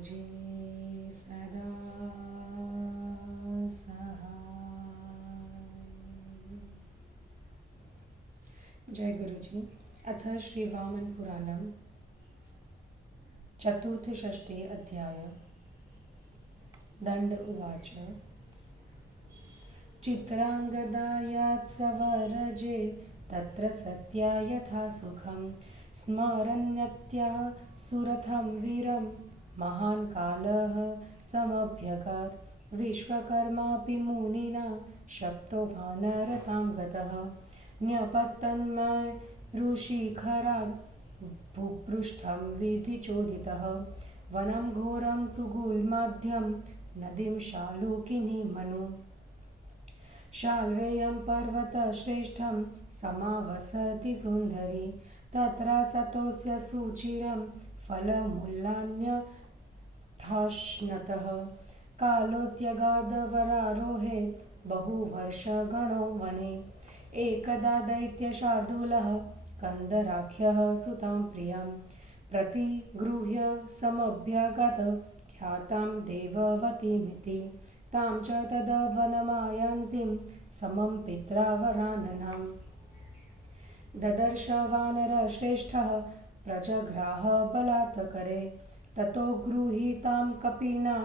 गुरुजी सदा सहाय। जय गुरुजी। अथ श्री वामन पुराणम चतुर्थषष्ठे अध्याय। दंड उवाच। चित्रांगदायात्सवरजे तत्र सत्या यथा सुखं स्मरन्यत्यः सुरथं वीरं महान् कालः समभ्यगात्। विश्वकर्मापि मुनिना शप्तो वानरतां गतः न्यपतन्मय ऋषिखरात् भूपृष्ठं विधिचोदितः। वनं घोरं सुगुल्माढ्यं नदीं शालूकिनीं मनु शाल्वेयं पर्वतश्रेष्ठं समावसति सुन्दरी। तत्र सतोऽस्य सुचिरं फलमूलान्यथाश्नतः कालोत्यगाधवरारोहे बहुवर्षगणो वने। एकदा दैत्यशार्दूलः कन्दराख्यः सुतां प्रियं प्रतिगृह्य समभ्यगत ख्यातां देववतीमिति। तां च तदवनमायान्तीं समं पित्रा वराननां ददर्श वानरश्रेष्ठः प्रजग्राह बलात्करे। ततो गृहीतां कपिना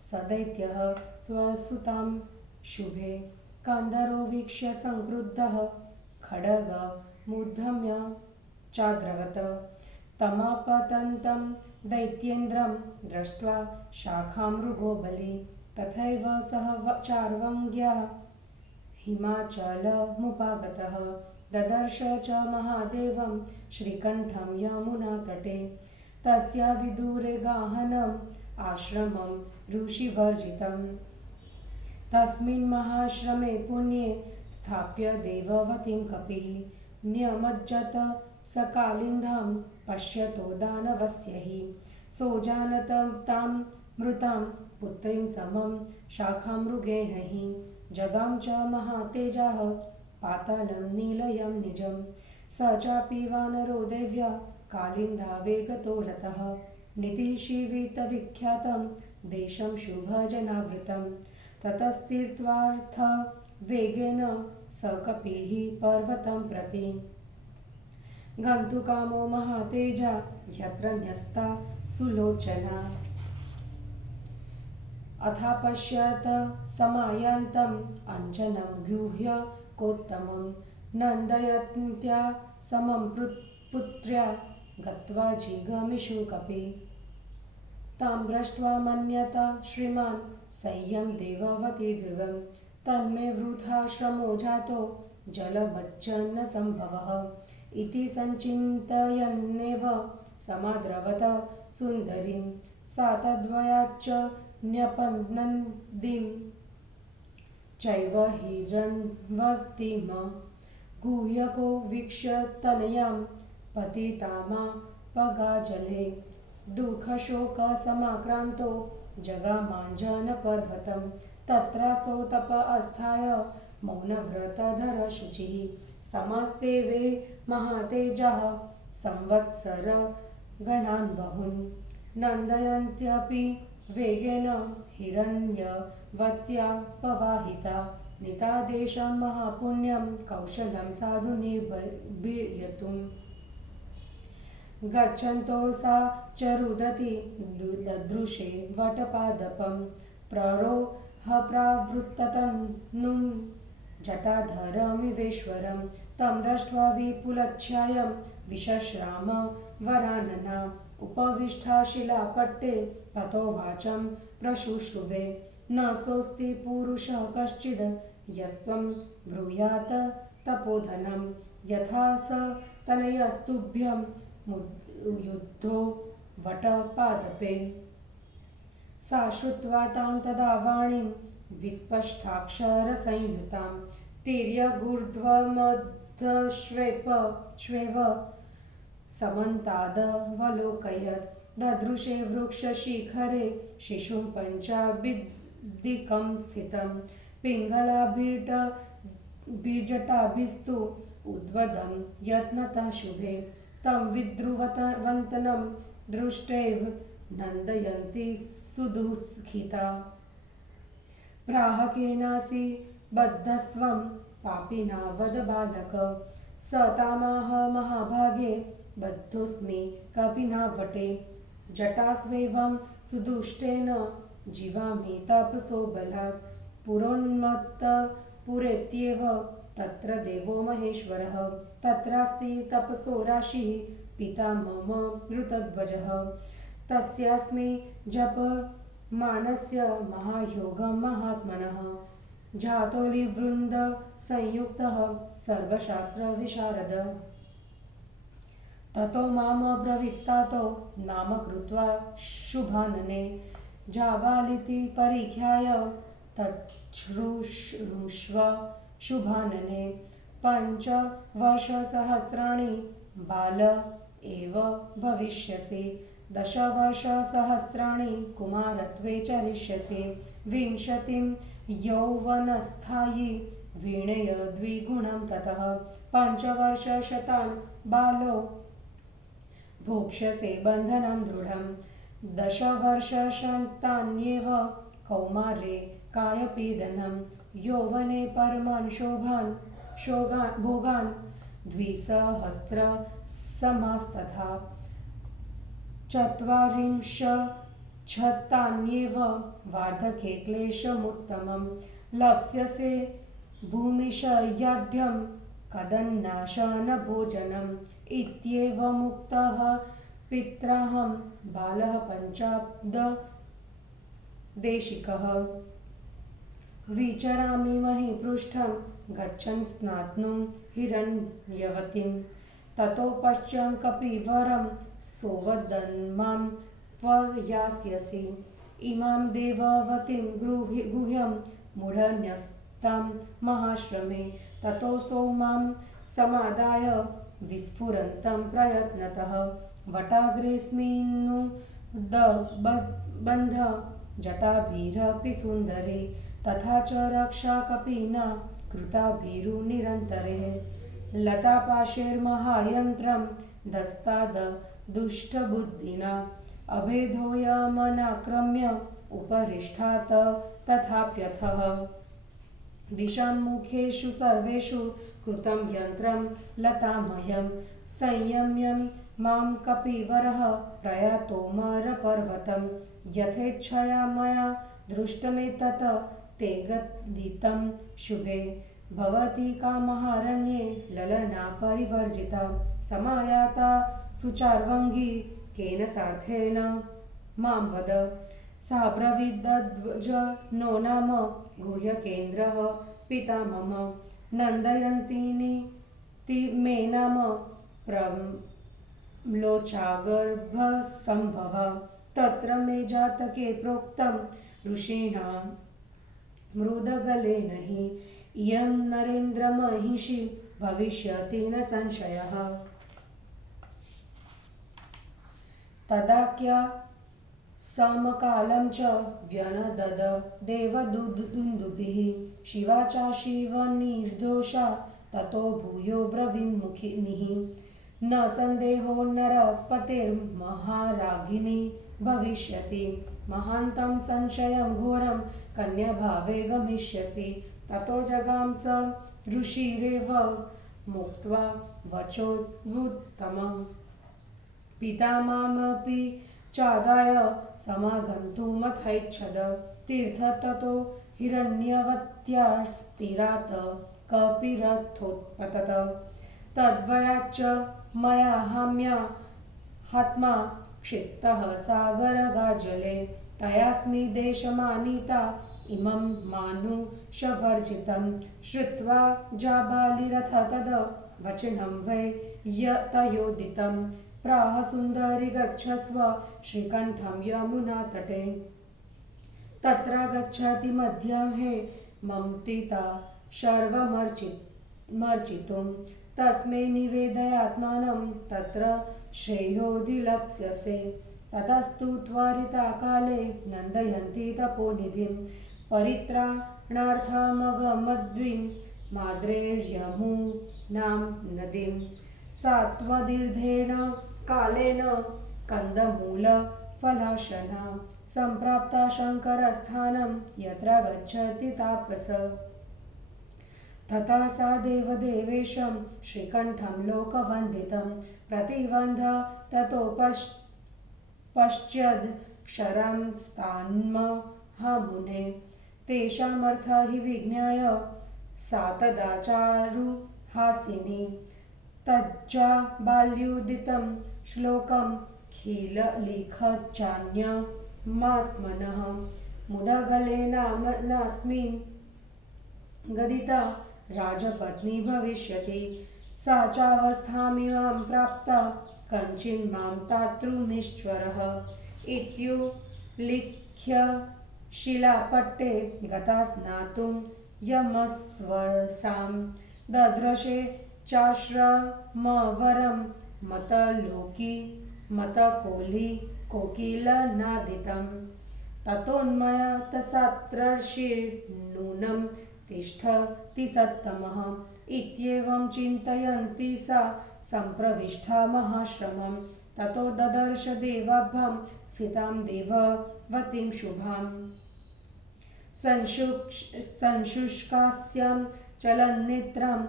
सदैत्यः स्वसुतां शुभे। कन्दरो वीक्ष्य संक्रुद्धः खड्गमुद्धम्य चाद्रवत् तमापतन्तं दैत्येन्द्रं दृष्ट्वा शाखामृगो बली। तथैव सः चार्वङ्ग्यः हिमाचलमुपागतः ददर्श च महादेवं श्रीकण्ठं यमुनातटे। तस्य विदूरे गाहनम् आश्रमं ऋषिवर्जितं। तस्मिन् महाश्रमे पुण्ये स्थाप्य देववतीं कपिः न्यमज्जत स कालिन्दं पश्यतो दानवस्य हि। सोजानतं तां मृतां पुत्रीं समं शाखामृगेण हि। जगां च महातेजाः पातालं निलयं निजं। स चापि वानरो देव्या कालिन्दावेगतो रतः नितिशीवितविख्यातं देशं शुभजनावृतं। ततस्तीर्त्वार्थ वेगेन स कपिः पर्वतं प्रति गन्तुकामो महातेजा यत्र न्यस्ता सुलोचना। अथापश्यत समायान्तम् अञ्जनं गृह्य कोत्तमं नन्दयन्त्या समं पुत्र्या गत्वा जिगमिषु कपि। तां दृष्ट्वा मन्यत श्रीमान् सह्यं देववती ध्रुवं। तन्मे वृथा श्रमो जातो जलमज्जन्न संभवः इति सञ्चिन्तयन्नेव समाद्रवत सुन्दरीं। सा तद्वयाच्च न्यपनन्दीं चैव हिरण्मतीम् गुह्यको वीक्ष्य तनयां पतितामापगाजले। दुःखशोकसमाक्रान्तो जगामाञ्जनपर्वतं। तत्रासौ तप अस्थाय मौनव्रतधर शुचिः। समस्ते वे महातेजाः संवत्सरगणान् बहून् नन्दयन्त्यपि वेगेन हिरण्यवत्या पवाहिता। नीतादेशं महापुण्यं कौशलं साधु निर्भीयतुम्। गच्छन्तो सा च रुदती ददृशे वटपादपं प्ररोहप्रावृत्ततनुं जटाधरमिवेश्वरं। तं दृष्ट्वा विपुलच्छायं विशश्राम वरानना उपविष्टा शिलापट्टे ततो वाचं प्रशुश्रुवे। न सोऽस्ति पुरुषः कश्चिद् यस्त्वं ब्रूयात् तपोधनं यथा स तनयस्तुभ्यं युद्धो वटपादपे। सा श्रुत्वा तां तदा वाणीं विस्पष्टाक्षरसंयुतां तिर्यगूर्ध्वमधश्वेव समन्तादवलोकयत्। ददृशे वृक्षशिखरे शिशुं पञ्चाबिदिकं स्थितं पिङ्गलाभिर्जटाभिस्तु उद्वदं यत्नतः शुभे। तं विद्रुवन्तनं दृष्ट्वैव नन्दयन्ती सुदुःखिता। प्राहकेनासि बद्धस्त्वं पापिना वद बालक, स तामाह महाभागे बद्धोऽस्मि कपिना वटे। जटास्वेवं सुदुष्टेन जीवामि तापसो बलात्, पुरोन्मत्त पुरेत्येव तत्र देवो महेश्वरः। तत्रास्ति तपसो राशिः पिता मम ऋतध्वजः, तस्यास्मि जपमानस्य महायोगं महात्मनः। जातोलिवृन्द संयुक्तः सर्वशास्त्रविशारद, ततो माम ब्रवीत्तातो नाम कृत्वा शुभानने। जाबालिति परिख्याय तच्छ्रुष्व शुभानने। 5 वर्षसहस्राणि बाल एव भविष्यसि, 10 वर्षसहस्राणि कुमारत्वे चरिष्यसि, 20 यौवनस्थायि वीणय द्विगुणं ततः। 5 वर्षशतान् बालो भोक्ष्यसे बन्धनं दृढं, 10 वर्षशतान्येव कौमारे कायपीडनं। यौवने परमान् भोगान् 2सहस्रसमास्तथा, 40 वार्धके क्लेशमुत्तमं। लप्स्यसे भूमिशय्याढ्यं कदन्नाशनभोजनम्। इत्येवमुक्तः पित्राहं बालः पञ्चाब्ददेशिकः, विचरामि महीपृष्ठं गच्छन् स्नातुं हिरण्यवतीं। ततो पश्यं कपिवरं सोवदन्मां त्वयास्यसि, इमां देववतीं गुह्यं मूढन्यस्तां महाश्रमे। ततोऽसौ मां समादाय विस्फुरन्तं प्रयत्नतः, वटाग्रेऽस्मिन्नुदबन्ध जटाभिरपि सुन्दरे। तथा च रक्षा कपिना कृताभिरुनिरन्तरे। लतापाशैर्महायन्त्रं दस्ताद दुष्टबुद्धिना, अभेदोऽयमनाक्रम्य उपरिष्ठात् तथाप्यथः। दिशां मुखेषु सर्वेषु कृतं यन्त्रं लतामयं, संयम्यं मां कपिवरः प्रयातोमरपर्वतं। यथेच्छया मया दृष्टमेतत् ते गदितं शुभे, भवती कामहारण्ये ललना परिवर्जिता। समायाता सुचार्वङ्गी केन सार्थेन मां वद, सा ब्रवीद्दध्वज नो नाम गुह्यकेन्द्रः पिता मम। नन्दयन्ती मे नाम प्रम्लोचागर्भसम्भव, तत्र मे जातके प्रोक्तं ऋषिणा मृदगलेन हि। इयं नरेन्द्रमहिषी भविष्यति न संशयः। तदाख्य समकालं च व्यनदद देवदुन्दुभिः, शिवा चाशिवनिर्दोषा ततो भूयो ब्रवीन्मुखिनिः। न सन्देहो नरपतेर्महारागिनी भविष्यति, महान्तं संशयं घोरं कन्याभावे गमिष्यसि। ततो जगाम स ऋषिरेव मुक्त्वा वचोद्भुतम्, पिता मामपि चादाय समागन्तुमथैच्छद। तीर्थ ततो हिरण्यवत्यास्तीरात् कपिरथोत्पतत, तद्वयाच्च मया हात्मा क्षिप्तः सागरगाजले। तयास्मि देशमानीता इमं मानुषवर्जितं, श्रुत्वा जाबालिरथ तद वचनं वै तयोदितं। प्राह सुन्दरि गच्छस्व श्रीकण्ठं यमुनातटे, तत्र गच्छति मध्यं हे ममतिता शर्वमर्चितुं। तस्मै निवेदयात्मानं तत्र श्रेयोऽधिलप्स्यसे। ततस्तु त्वरिता काले नन्दयन्ती तपोनिधिं, परित्राणार्थमगमद्विं माद्रेर्यमुनां नदीं। सा त्वदीर्घेन कालेन कन्दमूल फलाशना सम्प्राप्ता शङ्करस्थानं यत्र गच्छति तापस तथा सा देवदेवेशं श्रीकण्ठं लोकवन्दितं प्रतिवन्द ततो पश्चाद् क्षरं स्थान्महामुने तेषामर्थ हि विज्ञाय सा तदा चारुहासिनी तज्जा बाल्योदितं श्लोकं खिललिखच्चान्यमात्मनः मुदगलेनास्मिन् गदिता राजपत्नी भविष्यति सा चावस्थामिमां प्राप्ता कञ्चिन्मां तातृमीश्वरः इत्युल्लिख्य शिलापट्टे गता स्नातुं यमस्वसां ददृशे चाश्रमवरं कोकिलनादितं ततोन्मयतसात्रर्षिर्नूनं तिष्ठति सत्तमः इत्येवं चिन्तयन्ती सा सम्प्रविष्टा महाश्रमं ततो ददर्श देवाभ्यां स्थितां देववतीं शुभां संशुष्कास्यां चलन्नेत्रां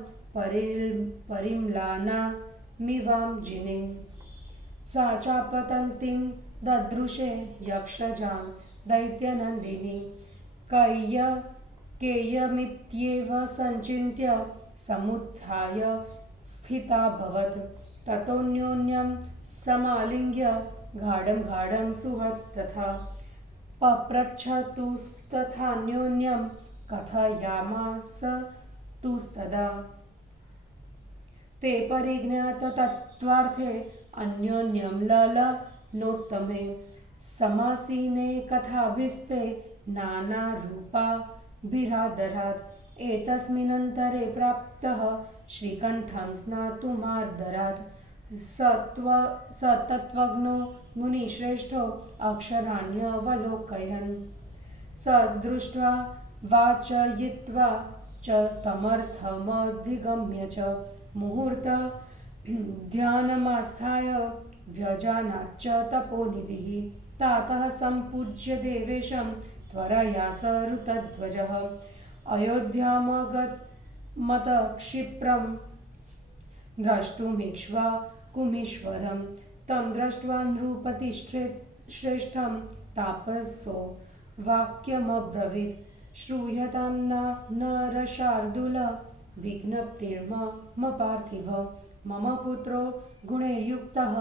परिम्लानामिवां जिनीं सा चापतन्तीं ददृशे यक्षजां दैत्यनन्दिनी केयमित्येव सञ्चिन्त्य समुत्थाय स्थिताभवत् ततोऽन्योन्यं समालिङ्ग्य गाढं सुहृत् पप्रच्छतुस्तथान्योन्यं कथयामास तुस्तदा ते परिज्ञाततत्त्वार्थे अन्योन्यं ललनोत्तमे समासीने कथाभिस्ते नानारूपाभिरादरात् एतस्मिन्नन्तरे प्राप्तः श्रीकण्ठं स्नातुमादरात् स तत्त्वज्ञो मुनिश्रेष्ठो अक्षराण्यवलोकयन् स दृष्ट्वा वाचयित्वा च तमर्थमधिगम्य च मुहूर्त ध्यानमास्थाय व्यजानाच्च तपोनिधिः तातः सम्पूज्य देवेशं त्वरया सरुतध्वजः अयोध्यामगमतक्षिप्रं द्रष्टुमीक्ष्वाकुमीश्वरं तं दृष्ट्वा नृपतिश्रेष्ठं तापसो वाक्यमब्रवीत् श्रूयतां नरशार्दूल विज्ञप्तिर्मम पार्थिव मम पुत्रो गुणैर्युक्तः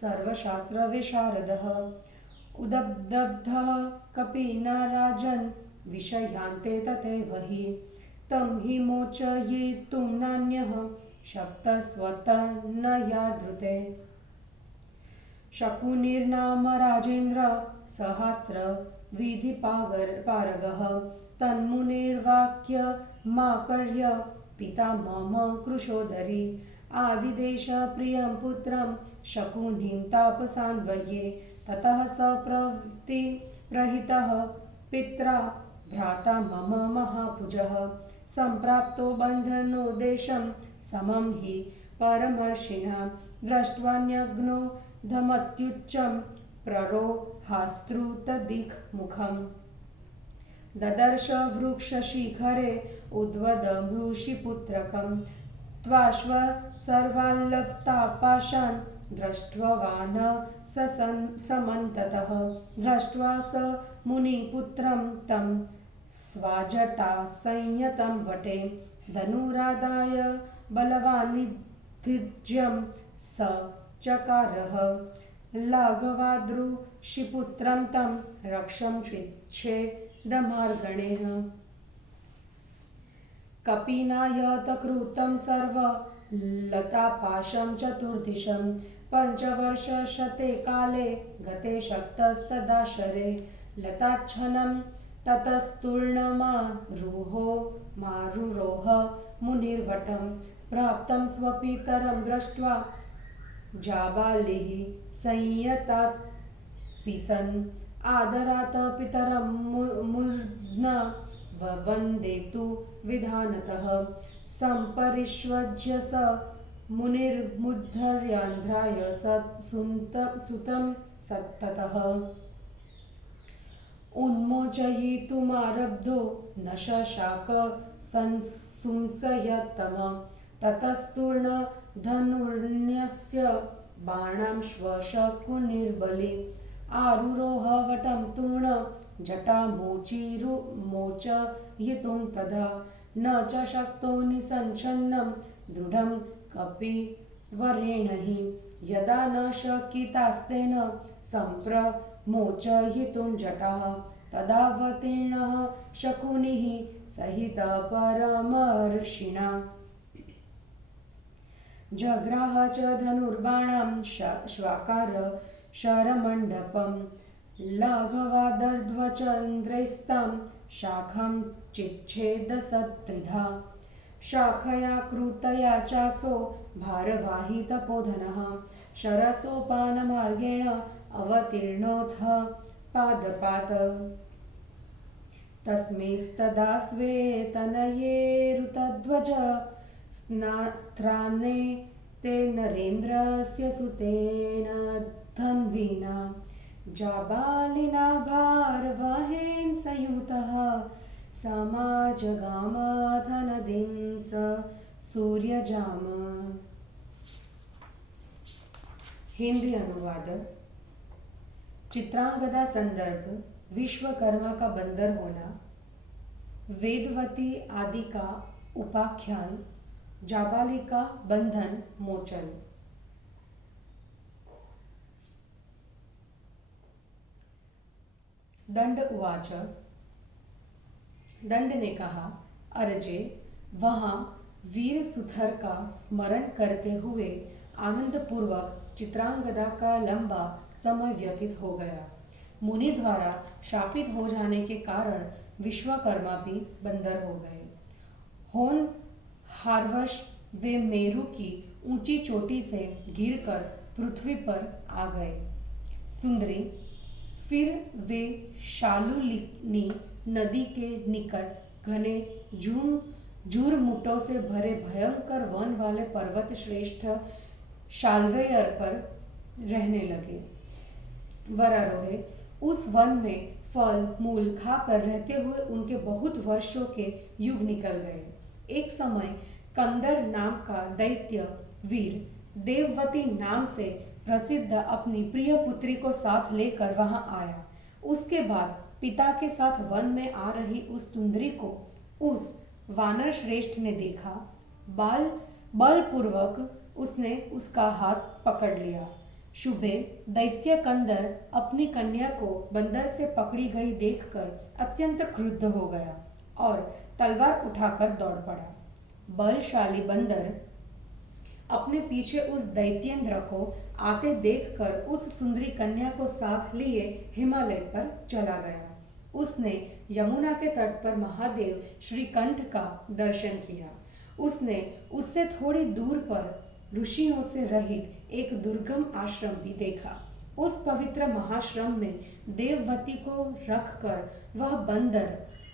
सर्वशास्त्रविशारदः उदब्धः कपिनाराजन् विषयान्ते तथैव हि तं हि मोचयितुं नान्यः शक्तस्त्वत्तनया धृते शकुनिर्नाम राजेन्द्र सहस्रविधिपारगः तन्मुनिर्वाक्यमाकर्य पिता मम कृशोदरी आदिदेशप्रियं पुत्रं शकुनिं तापसान्वये ततः स प्रहितः पित्रा भ्राता मम महाभुजः सम्प्राप्तो बन्धनो देशं समं हि परमर्षिणा दृष्ट्वान्यग्नो धमत्युच्चं प्ररोहास्त्रुतदिक्मुखम् ददर्श वृक्षशिखरे उद्वदमृषिपुत्रकं त्वाश्व सर्वाल्लतापाशान् दृष्ट्वान् समन्ततः दृष्ट्वा स मुनिपुत्रं तं स्वाजटा संयतं वटे धनुरादाय बलवानिधिज्यं स चकारः लाघवादृषिपुत्रं तं रक्षं कपिनायतकृतं सर्वलतापाशं चतुर्दिशं पञ्चवर्षशते काले गते शक्तस्तदाशरे लताच्छनं ततस्तूर्णमारुरोह मुनिर्वटं प्राप्तं स्वपितरं दृष्ट्वा जाबालिः संयतात् पिसन् आदरात् पितरं मूर्ध्ना ववन्देतु विधानतः सम्परिष्वज्य स मुनिर्मुद्धर्यान्ध्राय सुतं सत्ततः उन्मोचयितुमारब्धो न शशाक संशयतम ततस्तूर्णधनुर्न्यस्य बाणां श्वशकुनिर्बलि आरुरोह वटं तूर्ण जटामोचयितुं तदा न च शक्तो निसञ्छन्नं दृढं कपिवर्येण हि यदा न शकितास्तेन सम्प्रमोचयितुं जटाः तदावतीर्णः शकुनिः सहितः परमर्षिणा जग्राह च धनुर्बाणां श्वाकार शरमण्डपं लाघवादर्ध्वचन्द्रैस्तां शाखां चिच्छेदसत्त्रिधा शाखया कृतया चासो भारवाही तपोधनः शरसोपानमार्गेण अवतीर्णोऽथ पादपात् तस्मैस्तदा स्वेतनयेरुतध्वज स्त्राने ते नरेन्द्रस्य सुतेन धन्विना जाबालिना भारवहेन संयुतः समाजगामाथ नदीं स सूर्यजाम। हिंदी अनुवाद। चित्रांगदा संदर्भ विश्वकर्मा का बंदर होना, वेदवती आदि का उपाख्यान, जाबालिका बंधन मोचन। दंड उवाच। दंड ने कहा, अर्जे, वहां वीर सुथर का स्मरण करते हुए आनंदपूर्वक चित्रांगदा का लंबा समय व्यतीत हो गया। मुनि द्वारा शापित हो जाने के कारण विश्वकर्मा भी बंदर हो गए। होन हारवश वे मेरु की ऊंची चोटी से गिरकर पृथ्वी पर आ गए। सुंदरी फिर वे शालुलिनी नदी के निकट घने झूरमुटों से भरे भयंकर वन वाले पर्वत श्रेष्ठ शाल्वेयर पर रहने लगे। वरारोहे उस वन में फल मूल खाकर रहते हुए उनके बहुत वर्षों के युग निकल गए। एक समय कंदर नाम का दैत्य वीर देववती नाम से प्रसिद्ध अपनी प्रिय पुत्री को साथ लेकर वहां आया। उसके बाद पिता के साथ वन में आ रही उस सुंदरी को उस वानर श्रेष्ठ ने देखा। बलपूर्वक उसने उसका हाथ पकड़ लिया। शुभे दैत्य कंदर अपनी कन्या को बंदर से पकड़ी गई देखकर अत्यंत क्रुद्ध हो गया और तलवार उठाकर दौड़ पड़ा। बलशाली बंदर अपने पीछे उस दैत्येंद्र को आते देखकर उस सुंदरी कन्या को साथ लिए हिमालय पर चला गया। उसने यमुना के तट पर महादेव श्रीकंठ का दर्शन किया। उसने उससे थोड़ी दूर पर ऋषियों से रहित एक दुर्गम आश्रम भी देखा। उस पवित्र महाश्रम में देववती को रखकर वह बंदर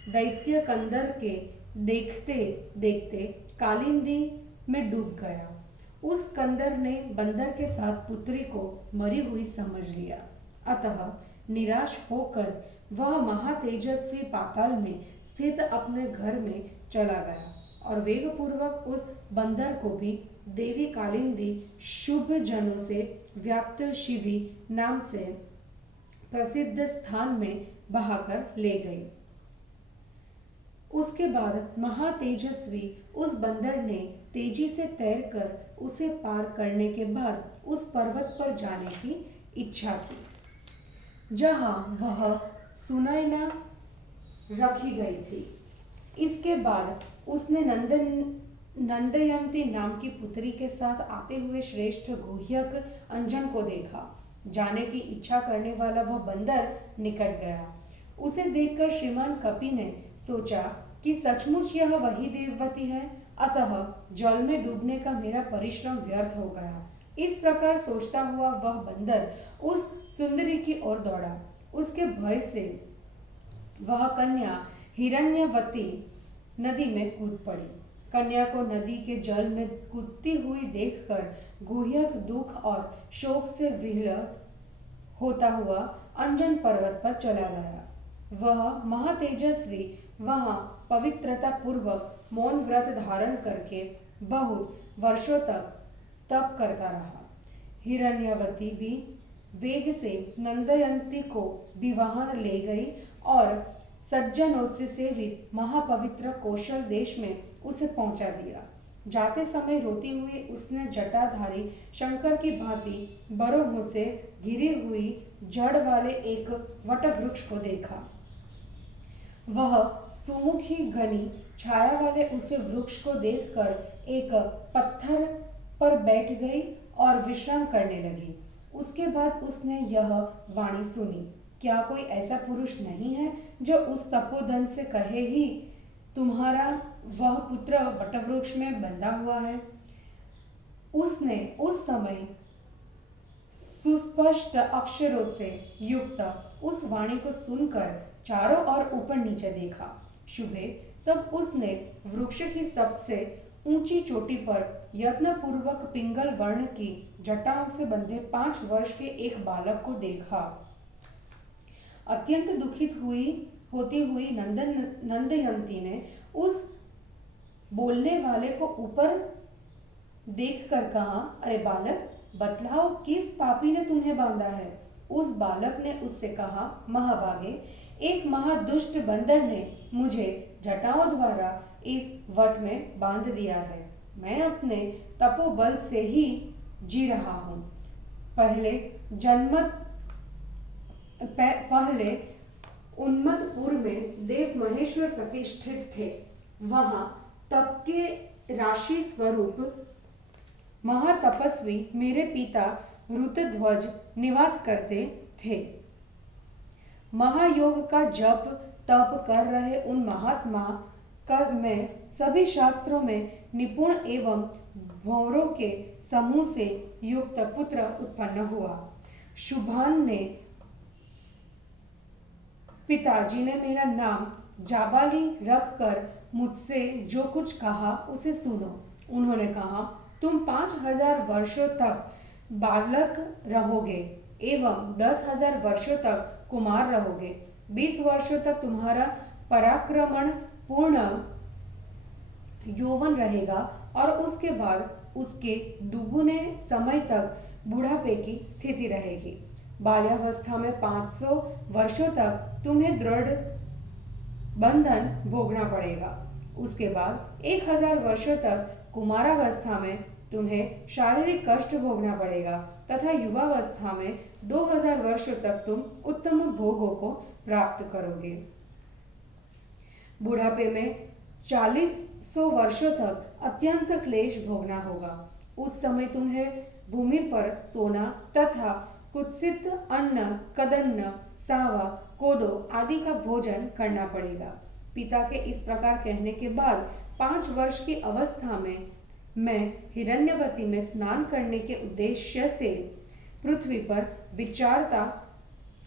दैत्य कंदर के देखते देखते कालिंदी में डूब गया। उस कंदर ने बंदर के साथ पुत्री को मरी हुई समझ लिया। अतः निराश होकर वह महातेजस्वी पाताल में स्थित अपने घर में चला गया और वेगपूर्वक उस बंदर को भी देवी कालिंदी शुभ जनों से व्याप्त शिवी नाम से प्रसिद्ध स्थान में बहाकर ले गई। उसके बाद महातेजस्वी उस बंदर ने तेजी से तैरकर उसे पार करने के बाद उस पर्वत पर जाने की इच्छा की जहां वह सुनैना रखी गई थी। इसके बाद उसने नंदयंती नाम की पुत्री के साथ आते हुए श्रेष्ठ गुह्यक अंजन को देखा। जाने की इच्छा करने वाला वह बंदर निकट गया। उसे देखकर श्रीमान कपि ने सोचा कि सचमुच यह वही देववती है, अतः जल में डूबने का मेरा परिश्रम व्यर्थ हो गया। इस प्रकार सोचता हुआ वह बंदर उस सुंदरी की ओर दौड़ा। उसके भय से वह कन्या हिरण्यवती नदी में कूद पड़ी। कन्या को नदी के जल में कूदती हुई देखकर गुह्यक दुख और शोक से विह्वल होता हुआ अंजन पर्वत पर चला गया। वह महातेजस्वी वहां पवित्रता पूर्वक मौन व्रत धारण करके बहुत वर्षों तक तप करता रहा। हिरण्यवती भी वेग से नंदयंती को विवाह ले गई और सज्जनों से सेवित महापवित्र कौशल देश में उसे पहुंचा दिया। जाते समय रोती हुई उसने जटाधारी शंकर की भांति बरों से घिरी हुई जड़ वाले एक वटवृक्ष को देखा। वह सुमुखी घनी छाया वाले उस वृक्ष को देखकर एक पत्थर पर बैठ गई और विश्राम करने लगी। उसके बाद उसने यह वाणी सुनी, क्या कोई ऐसा पुरुष नहीं है जो उस तपोधन से कहे ही तुम्हारा वह पुत्र वटवृक्ष में बंधा हुआ है। उसने उस समय सुस्पष्ट अक्षरों से युक्त उस वाणी को सुनकर चारों ओर ऊपर नीचे देखा। शुभे तब उसने वृक्ष की सबसे ऊंची चोटी पर यत्नपूर्वक पिंगल वर्ण की जटाओं से बंधे 5 वर्ष के एक बालक को देखा। अत्यंत दुखित होती हुई नंदयंती ने उस बोलने वाले को ऊपर देखकर कहा, अरे बालक, बतलाओ किस पापी ने तुम्हें बांधा है। उस बालक ने उससे कहा, महाभागे, एक महादुष्ट बंदर ने मुझे जटाओं द्वारा इस वट में बांध दिया है। मैं अपने तपोबल से ही जी रहा हूँ। पहले उन्मत्तपुर में देव महेश्वर प्रतिष्ठित थे। वहां तप के राशि स्वरूप महातपस्वी मेरे पिता ऋतध्वज निवास करते थे। महायोग का जप तप कर रहे उन महात्मा का मैं सभी शास्त्रों में निपुण एवं भौरों के समूह से युक्त पुत्र उत्पन्न हुआ। शुभान ने पिताजी ने मेरा नाम जाबाली रखकर मुझसे जो कुछ कहा उसे सुनो। उन्होंने कहा, तुम 5000 वर्षों तक बालक रहोगे एवं 10,000 वर्षों तक कुमार रहोगे। 20 वर्षों तक तुम्हारा पराक्रमण पूर्ण यौवन रहेगा और उसके बाद उसके दुगुने समय तक बुढ़ापे की स्थिति रहेगी। बाल्यावस्था में 500 वर्षों तक तुम्हें दृढ़ बंधन भोगना पड़ेगा। उसके बाद 1000 वर्षों तक कुमारावस्था में तुम्हें शारीरिक कष्ट भोगना पड़ेगा तथा युवावस्था में 2000 वर्षों तक तुम उत्तम भोगों को प्राप्त करोगे। बुढ़ापे में 4000 वर्षों तक अत्यंत क्लेश भोगना होगा। उस समय तुम्हें भूमि पर सोना तथा कुत्सित अन्न, कदन्न, सावा, कोदो आदि का भोजन करना पड़ेगा। पिता के इस प्रकार कहने के बाद 5 वर्ष की अवस्था में मैं हिरण्यवती में स्नान करने के उद्देश्य से पृथ्वी पर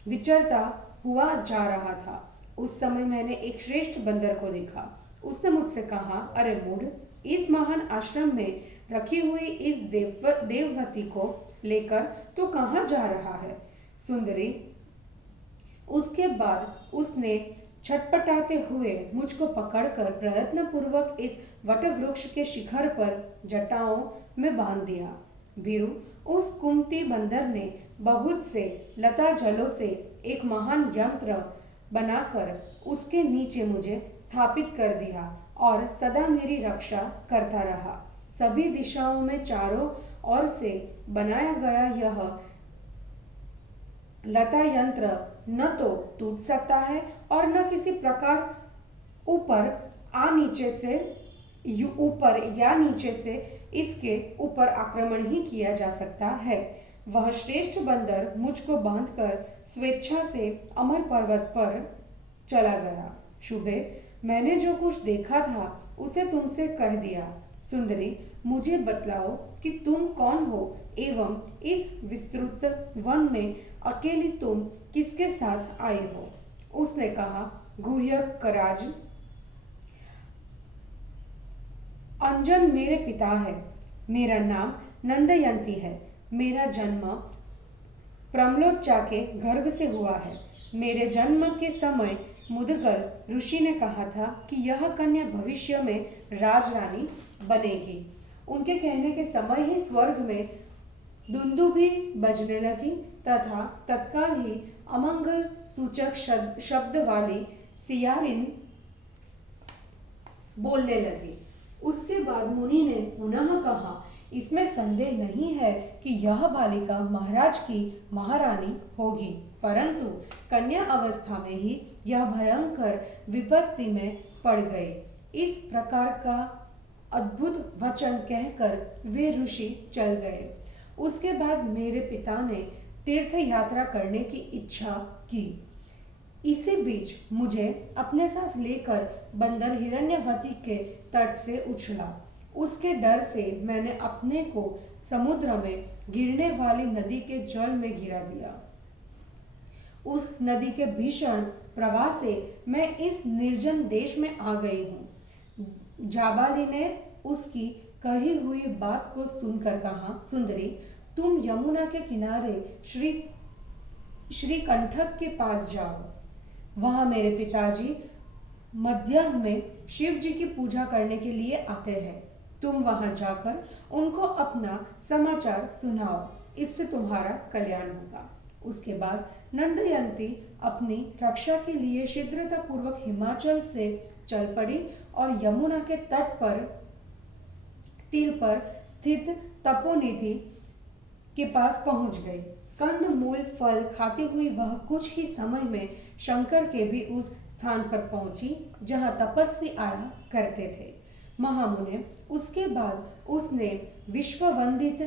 विचरता हुआ जा रहा था। उस समय मैंने एक श्रेष्ठ बंदर को देखा। उसने मुझसे कहा, अरे मूढ़, इस महान आश्रम में रखी हुई इस देववती को लेकर तो कहाँ जा रहा है। सुंदरी, उसके बाद उसने छटपटाते हुए मुझको पकड़कर प्रयत्न पूर्वक इस वटवृक्ष के शिखर पर जटाओं में बांध दिया। भीरू, उस कुमती बंदर ने बहुत से लता जलों से एक महान यंत्र बनाकर उसके नीचे मुझे स्थापित कर दिया और सदा मेरी रक्षा करता रहा। सभी दिशाओं में चारों ओर से बनाया गया यह लता यंत्र न तो टूट सकता है और न किसी प्रकार ऊपर या नीचे से इसके ऊपर आक्रमण ही किया जा सकता है। वह श्रेष्ठ बंदर मुझको बांधकर स्वेच्छा से अमर पर्वत पर चला गया। शुभे, मैंने जो कुछ देखा था उसे तुमसे कह दिया। सुंदरी, मुझे बतलाओ कि तुम कौन हो एवं इस विस्तृत वन में अकेली तुम किसके साथ आए हो। उसने कहा, गुह्यक कराज, अंजन मेरे पिता है। मेरा नाम नंदयंती है। मेरा जन्म प्रमलोच्चा के गर्भ से हुआ है। मेरे जन्म के समय मुदगल ऋषि ने कहा था कि यह कन्या भविष्य में राजरानी बनेगी। उनके कहने के समय ही स्वर्ग में दुंदुभी बजने लगी तथा तत्काल ही अमंगल सूचक शब्द वाली सियारिन बोलने लगी। उसके बाद मुनि ने पुनः कहा, इसमें संदेह नहीं है कि यह बालिका महाराज की महारानी होगी, परंतु कन्या अवस्था में ही यह भयंकर विपत्ति में पड़ गई। इस प्रकार का अद्भुत वचन कहकर वे ऋषि चल गए। उसके बाद मेरे पिता ने तीर्थ यात्रा करने की इच्छा की। इसी बीच मुझे अपने साथ लेकर बंदर हिरण्यवती के तट से उछला। उसके डर से मैंने अपने को समुद्र में गिरने वाली नदी के जल में गिरा दिया। उस नदी के भीषण प्रवाह से मैं इस निर्जन देश में आ गई हूँ। जाबाली ने उसकी कही हुई बात को सुनकर कहा, सुंदरी, तुम यमुना के किनारे श्री कंठक के पास जाओ। वहां मेरे पिताजी मध्याह्न में शिव जी की पूजा करने के लिए आते हैं। तुम वहां जाकर उनको अपना समाचार सुनाओ, इससे तुम्हारा कल्याण होगा। उसके बाद नंदयंती अपनी रक्षा के लिए शीघ्रता पूर्वक हिमाचल से चल पड़ी और यमुना के तट पर तीर पर स्थित तपोनिधि के पास पहुंच गई। कंद मूल फल खाती हुई वह कुछ ही समय में शंकर के भी उस स्थान पर पहुंची जहां तपस्वी आया करते थे। महामुने, उसके बाद उसने विश्ववंदित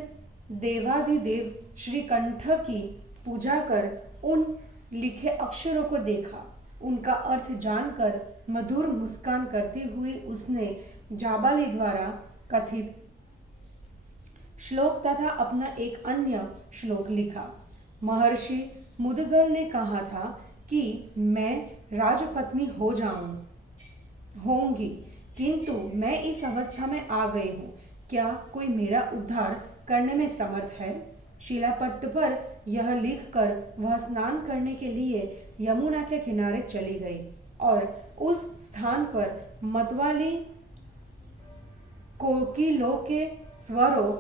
देवादिदेव श्रीकंठ की पूजा कर उन लिखे अक्षरों को देखा। उनका अर्थ जानकर मधुर मुस्कान करती हुई उसने जाबाली द्वारा कथित श्लोक तथा अपना एक अन्य श्लोक लिखा। महर्षि मुदगल ने कहा था कि मैं राजपत्नी होंगी, किंतु मैं इस अवस्था में आ गई हूँ। क्या कोई मेरा उद्धार करने में समर्थ है? शिलापट्ट पर यह लिखकर वह स्नान करने के लिए यमुना के किनारे चली गई और उस स्थान पर मतवाली कोकिलों के स्वरों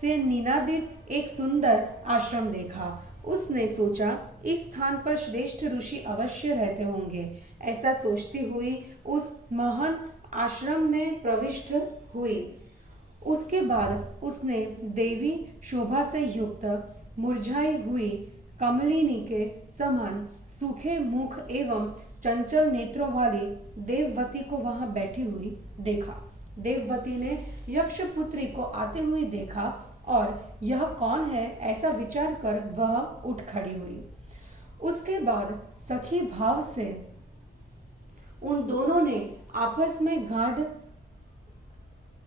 से निनादित एक सुंदर आश्रम देखा। उसने सोचा, इस स्थान पर श्रेष्ठ ऋषि अवश्य रहते होंगे। ऐसा सोचती हुई उस महान आश्रम में प्रविष्ट हुई। उसके बाद उसने देवी शोभा से युक्त मुरझाई हुई कमलिनी के समान सूखे मुख एवं चंचल नेत्रों वाली देववती को वहां बैठी हुई देखा। देववती ने यक्ष पुत्री को आते हुए देखा और यह कौन है ऐसा विचार कर वह उठ खड़ी हुई। उसके बाद सखी भाव से उन दोनों ने आपस में गाढ़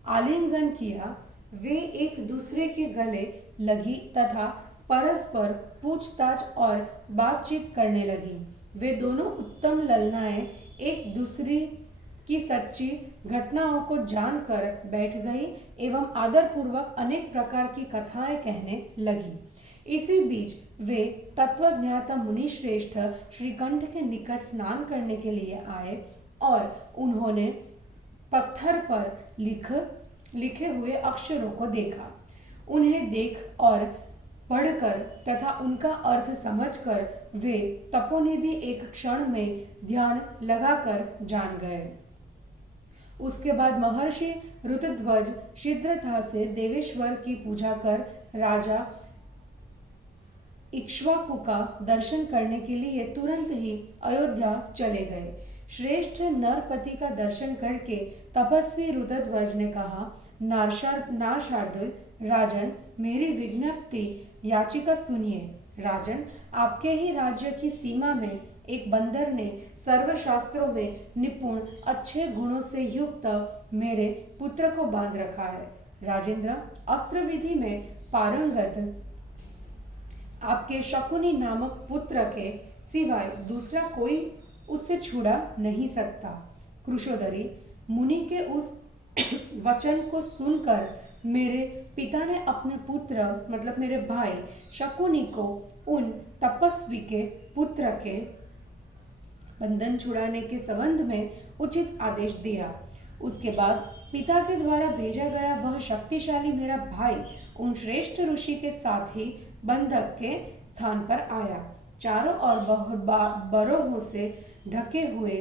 आलिंगन किया। वे एक दूसरे के गले लगी तथा परस्पर पूछताछ और बातचीत करने लगी। वे दोनों उत्तम ललनाएं एक दूसरे की सच्ची घटनाओं को जानकर बैठ गई एवं आदरपूर्वक अनेक प्रकार की कथाएं कहने लगी। इसी बीच वे तत्वज्ञाता मुनि श्रेष्ठ श्रीकंठ के निकट स्नान करने के लिए आए और उन्होंने पत्थर पर लिखे हुए अक्षरों को देखा। उन्हें देख और पढ़कर तथा उनका अर्थ समझकर वे तपोनिधि एक क्षण में ध्यान लगाकर जान गए। उसके बाद महर्षि ऋतध्वज शीघ्रता से देवेश्वर की पूजा कर राजा इक्ष्वाकु का दर्शन करने के लिए तुरंत ही अयोध्या चले गए। श्रेष्ठ नरपति का दर्शन करके तपस्वी ऋतध्वज ने कहा, नारशार्दुल राजन, मेरी विज्ञप्ति याचिका सुनिए। राजन, आपके ही राज्य की सीमा में एक बंदर ने सर्वशास्त्रों में निपुण अच्छे गुणों से युक्त मेरे पुत्र को बांध रखा है। राजेंद्र, अस्त्र विधि में पारंगत आपके शकुनी नामक पुत्र के सिवाय दूसरा कोई उससे छुड़ा नहीं सकता। कृशोदरी, मुनि के उस वचन को सुनकर मेरे पिता ने अपने पुत्र मतलब मेरे भाई शकुनी को उन तपस्वी के पुत्र के बंधन छुड़ाने के संबंध में उचित आदेश दिया। उसके बाद पिता के द्वारा भेजा गया वह शक्तिशाली मेरा भाई उन श्रेष्ठ ऋषि के साथ ही बंधक के स्थान पर आया। चारों ओर बरोहों से ढके हुए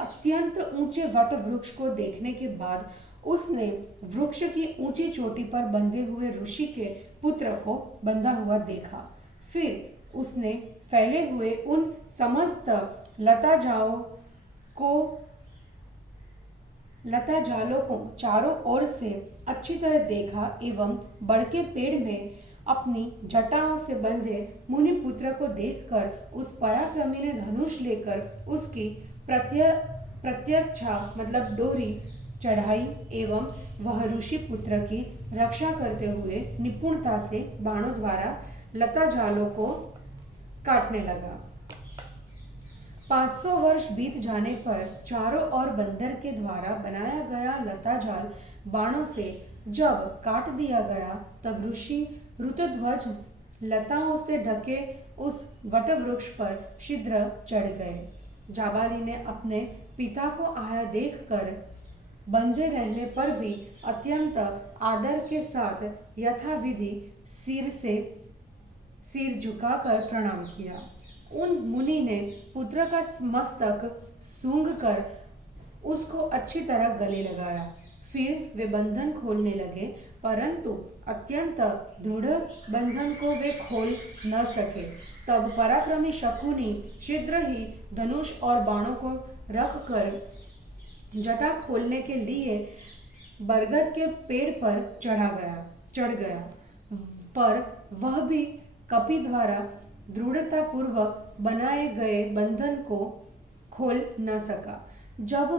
अत्यंत ऊंचे वट वृक्ष को देखने के बाद उसने वृक्ष की ऊंची चोटी पर बंधे हुए ऋषि के पुत्र को बंधा हुआ देखा। फिर उसने फैले हुए उन समस्त लता जालों को चारों ओर से अच्छी तरह देखा एवं बड़के पेड़ में अपनी जटाओं से बंधे मुनि पुत्र को देखकर उस पराक्रमी ने धनुष लेकर उसकी प्रत्यक्षा मतलब डोरी चढ़ाई एवं वह ऋषि पुत्र की रक्षा करते हुए निपुणता से बाणों द्वारा लता जालों को काटने लगा। 500 वर्ष बीत जाने पर चारों ओर बंदर के द्वारा बनाया गया लता जाल बाणों से जब काट दिया गया तब ऋषि ऋतुध्वज लताओं से ढके उस वटवृक्ष पर शीघ्र चढ़ गए। जाबाली ने अपने पिता को आया देखकर बंधे रहने पर भी अत्यंत आदर के साथ यथाविधि सिर झुकाकर प्रणाम किया। उन मुनि ने पुत्र का मस्तक सूंघकर उसको अच्छी तरह गले लगाया। फिर वे बंधन खोलने लगे, परंतु अत्यंत दृढ़ बंधन को वे खोल न सके। तब पराक्रमी शकुनी शीघ्र ही धनुष और बाणों को रखकर जटा खोलने के लिए बरगद के पेड़ पर चढ़ गया, पर वह भी कपि द्वारा दृढ़ता पूर्वक बनाए गए बंधन को खोल न सका। जब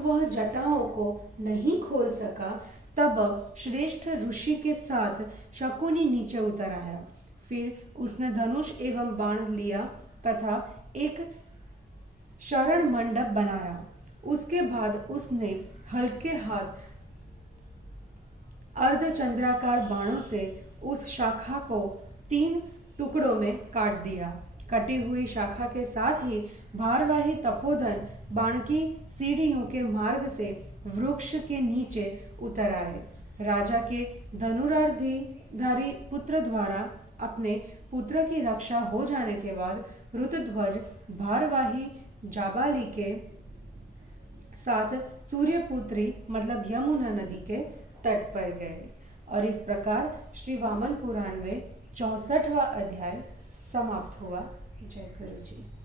वह जटाओं को नहीं खोल सका तब श्रेष्ठ ऋषि के साथ शकुनी नीचे उतर आया। फिर उसने धनुष एवं बाण लिया तथा एक शरण मंडप बनाया। उसके बाद उसने हल्के हाथ अर्धचंद्राकार बाणों से उस शाखा को 3 टुकड़ों में काट दिया। कटी हुई शाखा के साथ ही भारवाही तपोधन बाण की सीढ़ियों के मार्ग से वृक्ष के नीचे उतर आए। राजा के धनुर्धारी पुत्र द्वारा अपने पुत्र की रक्षा हो जाने के बाद ऋतुध्वज भारवाही जाबाली के साथ सूर्यपुत्री मतलब यमुना नदी के तट पर गए। और इस प्रकार श्री वामन पुराण में 64वां अध्याय समाप्त हुआ। जय गुरु जी।